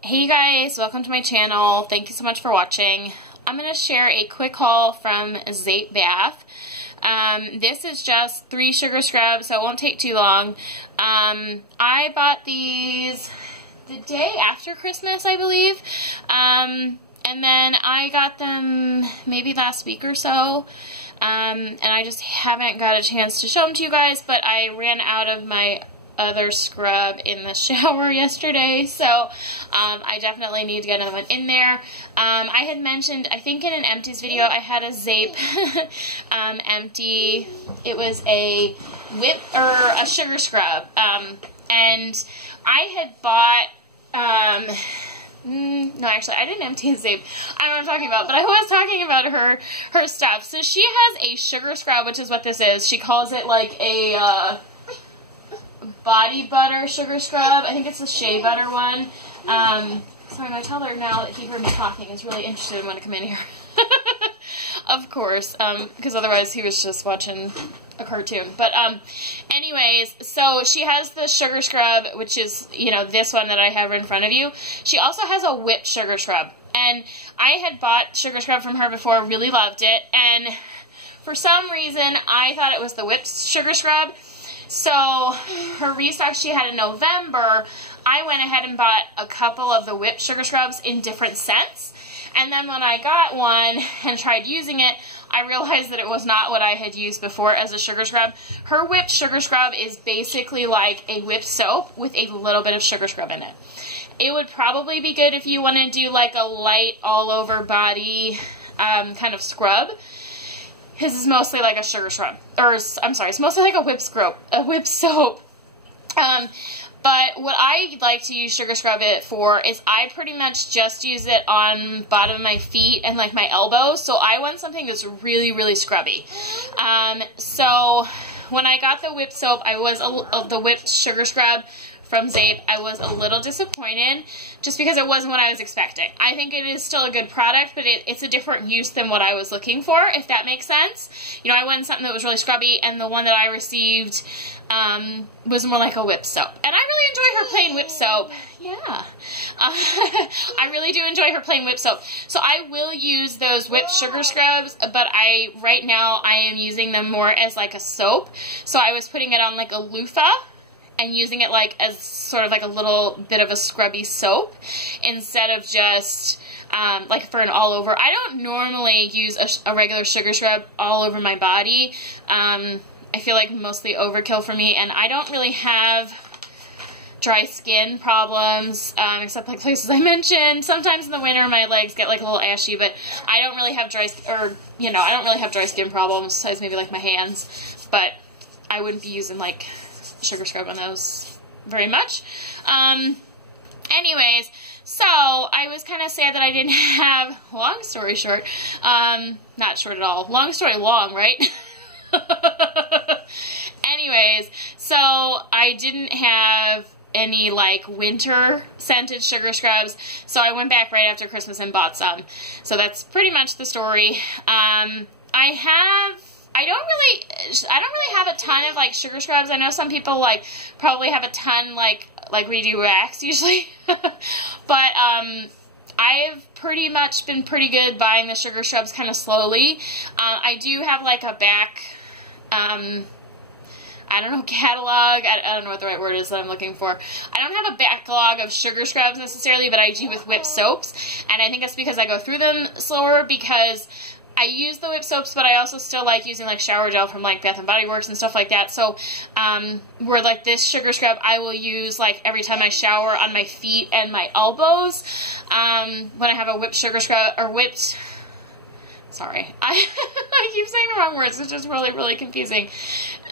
Hey you guys, welcome to my channel. Thank you so much for watching. I'm going to share a quick haul from Zeep Bath. This is just 3 sugar scrubs, so it won't take too long. I bought these the day after Christmas, I believe. And then I got them maybe last week or so. And I just haven't got a chance to show them to you guys, but I ran out of my other scrub in the shower yesterday, so I definitely need to get another one in there. I had mentioned, I think in an empties video, I had a Zeep empty. It was a a sugar scrub, and I had bought no, actually, I didn't empty a Zeep. I don't know what I'm talking about, but I was talking about her stuff. So she has a sugar scrub, which is what this is. She calls it like a body butter sugar scrub. I think it's the shea butter one. Sorry, my toddler, now that he heard me talking, is really interested and want to come in here. Of course, because otherwise he was just watching a cartoon. But anyways, so she has the sugar scrub, which is, you know, this one that I have in front of you. She also has a whipped sugar scrub, and I had bought sugar scrub from her before, really loved it, and for some reason I thought it was the whipped sugar scrub. So her restock she had in November, I went ahead and bought a couple of the whipped sugar scrubs in different scents. And then when I got one and tried using it, I realized that it was not what I had used before as a sugar scrub. Her whipped sugar scrub is basically like a whipped soap with a little bit of sugar scrub in it. It would probably be good if you want to do like a light all over body kind of scrub. His is mostly like a sugar scrub, or I'm sorry, it's mostly like a whipped soap. But what I like to use sugar scrub it for is I pretty much just use it on bottom of my feet and like my elbows. So I want something that's really, really scrubby. So when I got the whipped soap, the whipped sugar scrub from Zeep, I was a little disappointed just because it wasn't what I was expecting. I think it is still a good product, but it's a different use than what I was looking for, if that makes sense. You know, I wanted something that was really scrubby, and the one that I received was more like a whipped soap. And I really enjoy her plain whipped soap. Yeah. I really do enjoy her plain whipped soap. So I will use those whipped sugar scrubs, but right now I am using them more as like a soap. So I was putting it on like a loofah and using it like as sort of like a little bit of a scrubby soap instead of just like for an all over. I don't normally use a regular sugar scrub all over my body. I feel like mostly overkill for me, and I don't really have dry skin problems, except like places I mentioned. Sometimes in the winter my legs get like a little ashy, but I don't really have I don't really have dry skin problems, besides maybe like my hands, but I wouldn't be using like sugar scrub on those very much. Anyways, so I was kind of sad that I didn't have, long story short, not short at all, long story long, right? Anyways, so I didn't have any like winter scented sugar scrubs, so I went back right after Christmas and bought some. So that's pretty much the story. I don't really have a ton of like sugar scrubs. I know some people like probably have a ton like we do wax usually. But I've pretty much been pretty good buying the sugar scrubs kind of slowly. I do have like a back I don't know, catalog. I don't know what the right word is that I'm looking for. I don't have a backlog of sugar scrubs necessarily, but I do with whipped soaps. And I think it's because I go through them slower, because I use the whipped soaps, but I also still like using like shower gel from like Bath & Body Works and stuff like that. So where like this sugar scrub I will use like every time I shower on my feet and my elbows. When I have a whipped sugar scrub, or whipped, sorry, I keep saying the wrong words, it's just really, really confusing.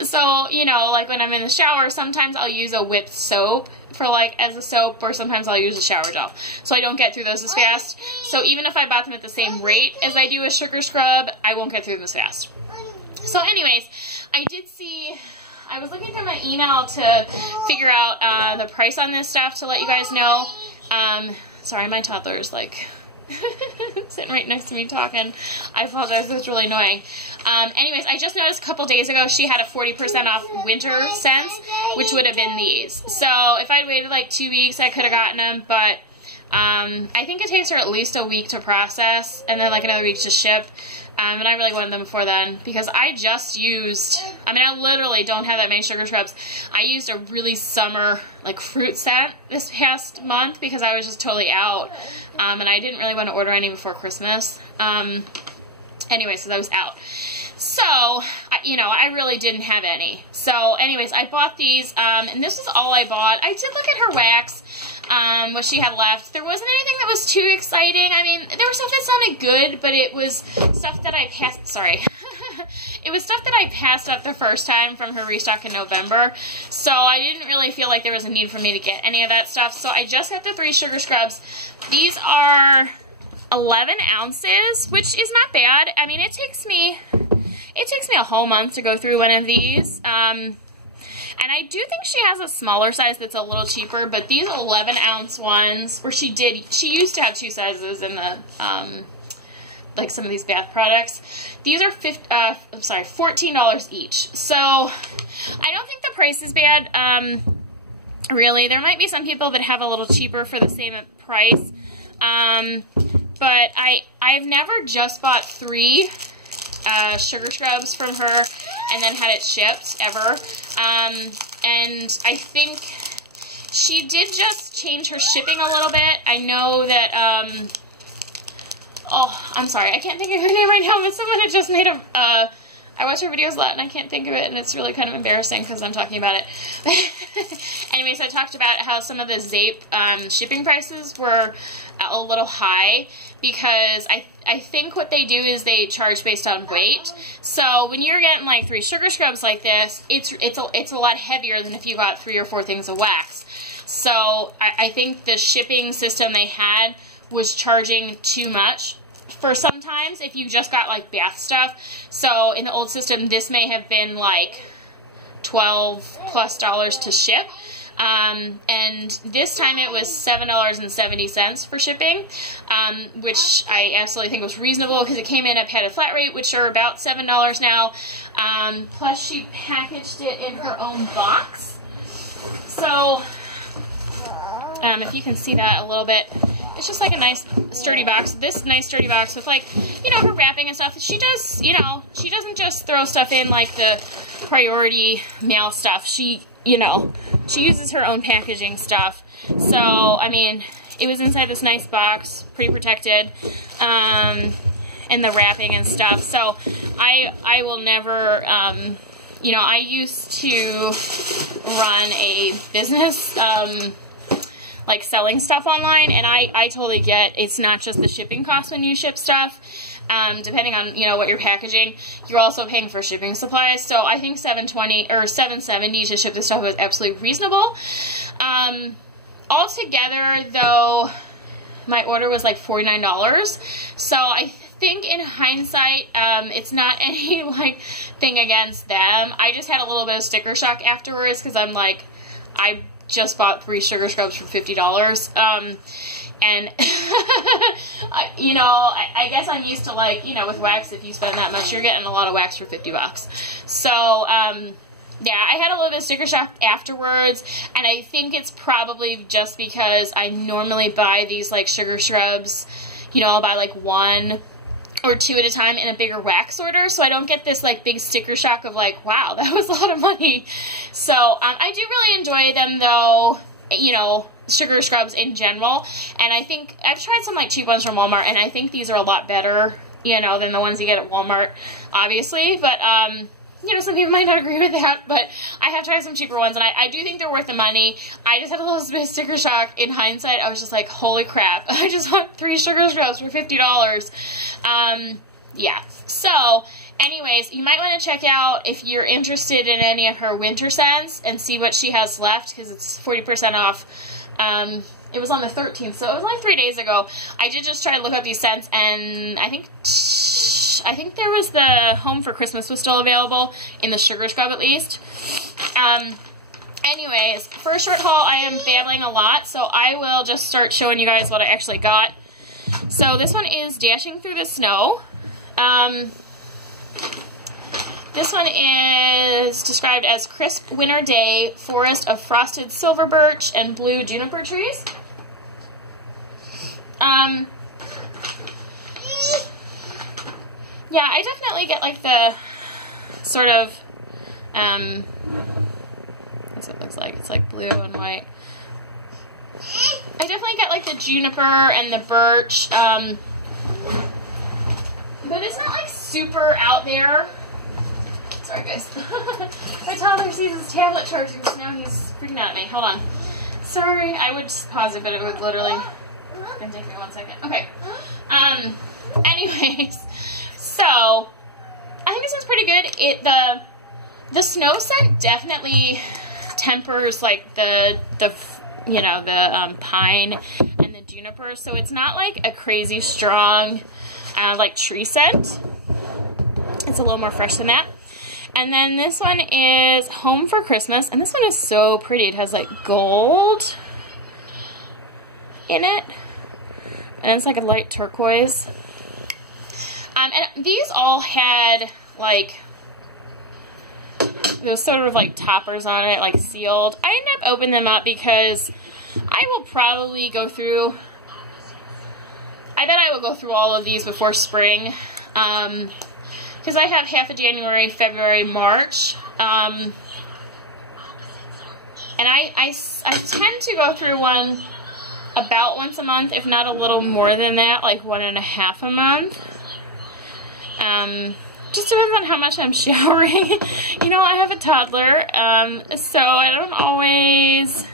So, you know, like when I'm in the shower, sometimes I'll use a whipped soap for like as a soap, or sometimes I'll use a shower gel, so I don't get through those as fast. So even if I bought them at the same rate as I do a sugar scrub, I won't get through them as fast. So anyways, I was looking through my email to figure out the price on this stuff to let you guys know. Sorry, my toddler is like sitting right next to me talking. I apologize, it's really annoying. Anyways, I just noticed a couple days ago she had a 40% off winter scents, which would have been these. So if I'd waited like 2 weeks, I could have gotten them, but I think it takes her at least a week to process and then like another week to ship. And I really wanted them before then because I just used, I mean, I literally don't have that many sugar scrubs. I used a really summer like fruit scent this past month because I was just totally out. And I didn't really want to order any before Christmas. Anyway, so that was out. So, you know, I really didn't have any. So, anyways, I bought these, and this is all I bought. I did look at her wax, what she had left. There wasn't anything that was too exciting. I mean, there was stuff that sounded good, but it was stuff that I passed, sorry. It was stuff that I passed up the first time from her restock in November. So, I didn't really feel like there was a need for me to get any of that stuff. So, I just got the 3 sugar scrubs. These are 11 ounces, which is not bad. I mean, it takes me a whole month to go through one of these. And I do think she has a smaller size that's a little cheaper, but these 11 ounce ones, or she used to have 2 sizes in the, like some of these bath products. These are $14 each. So I don't think the price is bad. Really, there might be some people that have a little cheaper for the same price. But I've never just bought 3 sugar scrubs from her and then had it shipped ever. And I think she did just change her shipping a little bit. I know that, oh, I'm sorry, I can't think of her name right now, but someone had just made I watch her videos a lot and I can't think of it, and it's really kind of embarrassing because I'm talking about it. Anyways, I talked about how some of the Zeep shipping prices were a little high because I think what they do is they charge based on weight. So when you're getting like 3 sugar scrubs like this, it's a lot heavier than if you got 3 or 4 things of wax. So I think the shipping system they had was charging too much for sometimes if you just got like bath stuff. So in the old system, this may have been like $12+ to ship. And this time it was $7.70 for shipping, which I absolutely think was reasonable because it came in at padded flat rate, which are about $7 now. Plus she packaged it in her own box. So, if you can see that a little bit, it's just like a nice sturdy box. This nice sturdy box with like, you know, her wrapping and stuff. She does, you know, she doesn't just throw stuff in like the priority mail stuff. She, you know, she uses her own packaging stuff. So, I mean, it was inside this nice box, pretty protected, and the wrapping and stuff. So, I will never, you know, I used to run a business, like selling stuff online, and I totally get it's not just the shipping cost when you ship stuff. Depending on, you know, what you're packaging, you're also paying for shipping supplies. So I think $7.20 or $7.70 to ship this stuff was absolutely reasonable. Altogether, though, my order was like $49. So I think in hindsight, it's not any like thing against them. I just had a little bit of sticker shock afterwards because I'm like, I just bought 3 sugar scrubs for $50. And, you know, I guess I'm used to, like, you know, with wax, if you spend that much, you're getting a lot of wax for $50. So, yeah, I had a little bit of sticker shock afterwards, and I think it's probably just because I normally buy these, like, sugar scrubs, you know, I'll buy, like, 1 or 2 at a time in a bigger wax order, so I don't get this, like, big sticker shock of, like, wow, that was a lot of money. So, I do really enjoy them, though, you know, sugar scrubs in general, and I think I've tried some like cheap ones from Walmart, and I think these are a lot better, you know, than the ones you get at Walmart, obviously, but you know, some people might not agree with that, but I have tried some cheaper ones, and I do think they're worth the money. I just had a little bit of sticker shock in hindsight. I was just like, holy crap, I just bought 3 sugar scrubs for $50. Yeah, so anyways, you might want to check out if you're interested in any of her winter scents and see what she has left, because it's 40% off. It was on the 13th, so it was like 3 days ago. I did just try to look up these scents, and I think there was the Home for Christmas was still available in the sugar scrub at least. Anyways, for a short haul, I am babbling a lot, so I will just start showing you guys what I actually got. So this one is Dashing Through the Snow. This one is described as Crisp Winter Day, Forest of Frosted Silver Birch and Blue Juniper Trees. Yeah, I definitely get like the sort of, that's what it looks like. It's like blue and white. I definitely get like the juniper and the birch, but it's not like super out there. Sorry guys. My toddler sees his tablet charger, so now he's freaking out at me. Hold on. Sorry, I would just pause it, but it would literally, it's gonna take me 1 second. Okay. Anyways, so I think this one's pretty good. The snow scent definitely tempers like the you know, the pine and the juniper, so it's not like a crazy strong like tree scent. It's a little more fresh than that. And then this one is Home for Christmas, and this one is so pretty. It has like gold in it, and it's like a light turquoise. And these all had like those sort of like toppers on it, like sealed. I ended up opening them up because I will probably go through, I bet I will go through all of these before spring. Because I have half of January, February, March, and I tend to go through one about once a month, if not a little more than that, like 1.5 a month. Just depends on how much I'm showering. You know, I have a toddler, so I don't always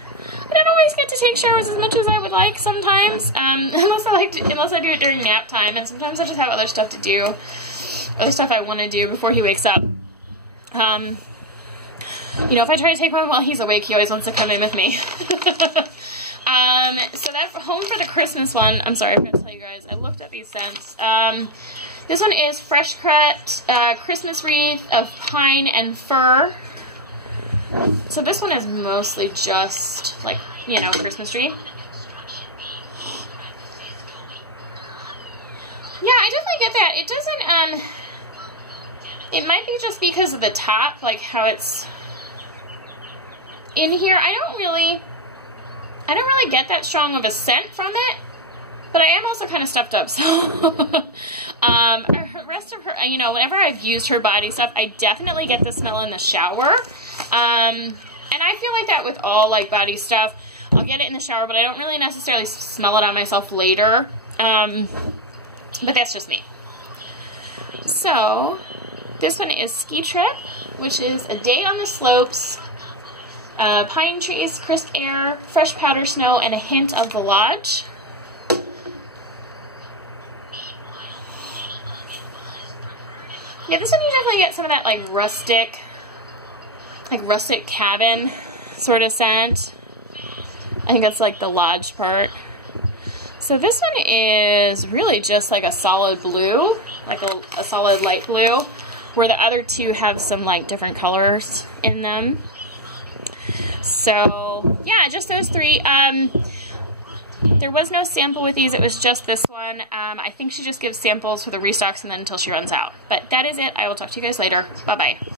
get to take showers as much as I would like sometimes, unless I do it during nap time, and sometimes I just have other stuff to do. Other stuff I want to do before he wakes up. You know, if I try to take one while he's awake, he always wants to come in with me. So that's Home for the Christmas one. I'm sorry, I forgot to tell you guys. I looked at these scents. This one is Fresh Cut Christmas Wreath of Pine and Fir. So this one is mostly just, like, you know, Christmas tree. Yeah, I definitely get that. It doesn't, it might be just because of the top, like how it's in here. I don't really get that strong of a scent from it, but I am also kind of stuffed up, so, rest of her, you know, whenever I've used her body stuff, I definitely get the smell in the shower, and I feel like that with all, like, body stuff. I'll get it in the shower, but I don't really necessarily smell it on myself later, but that's just me. So, this one is Ski Trip, which is a day on the slopes, pine trees, crisp air, fresh powder snow, and a hint of the lodge. Yeah, this one you definitely get some of that like rustic cabin sort of scent. I think that's like the lodge part. So this one is really just like a solid blue, like a solid light blue, where the other two have some like different colors in them. So yeah, just those three. There was no sample with these, it was just this one. I think she just gives samples for the restocks and then until she runs out. But that is it. I will talk to you guys later. Bye-bye.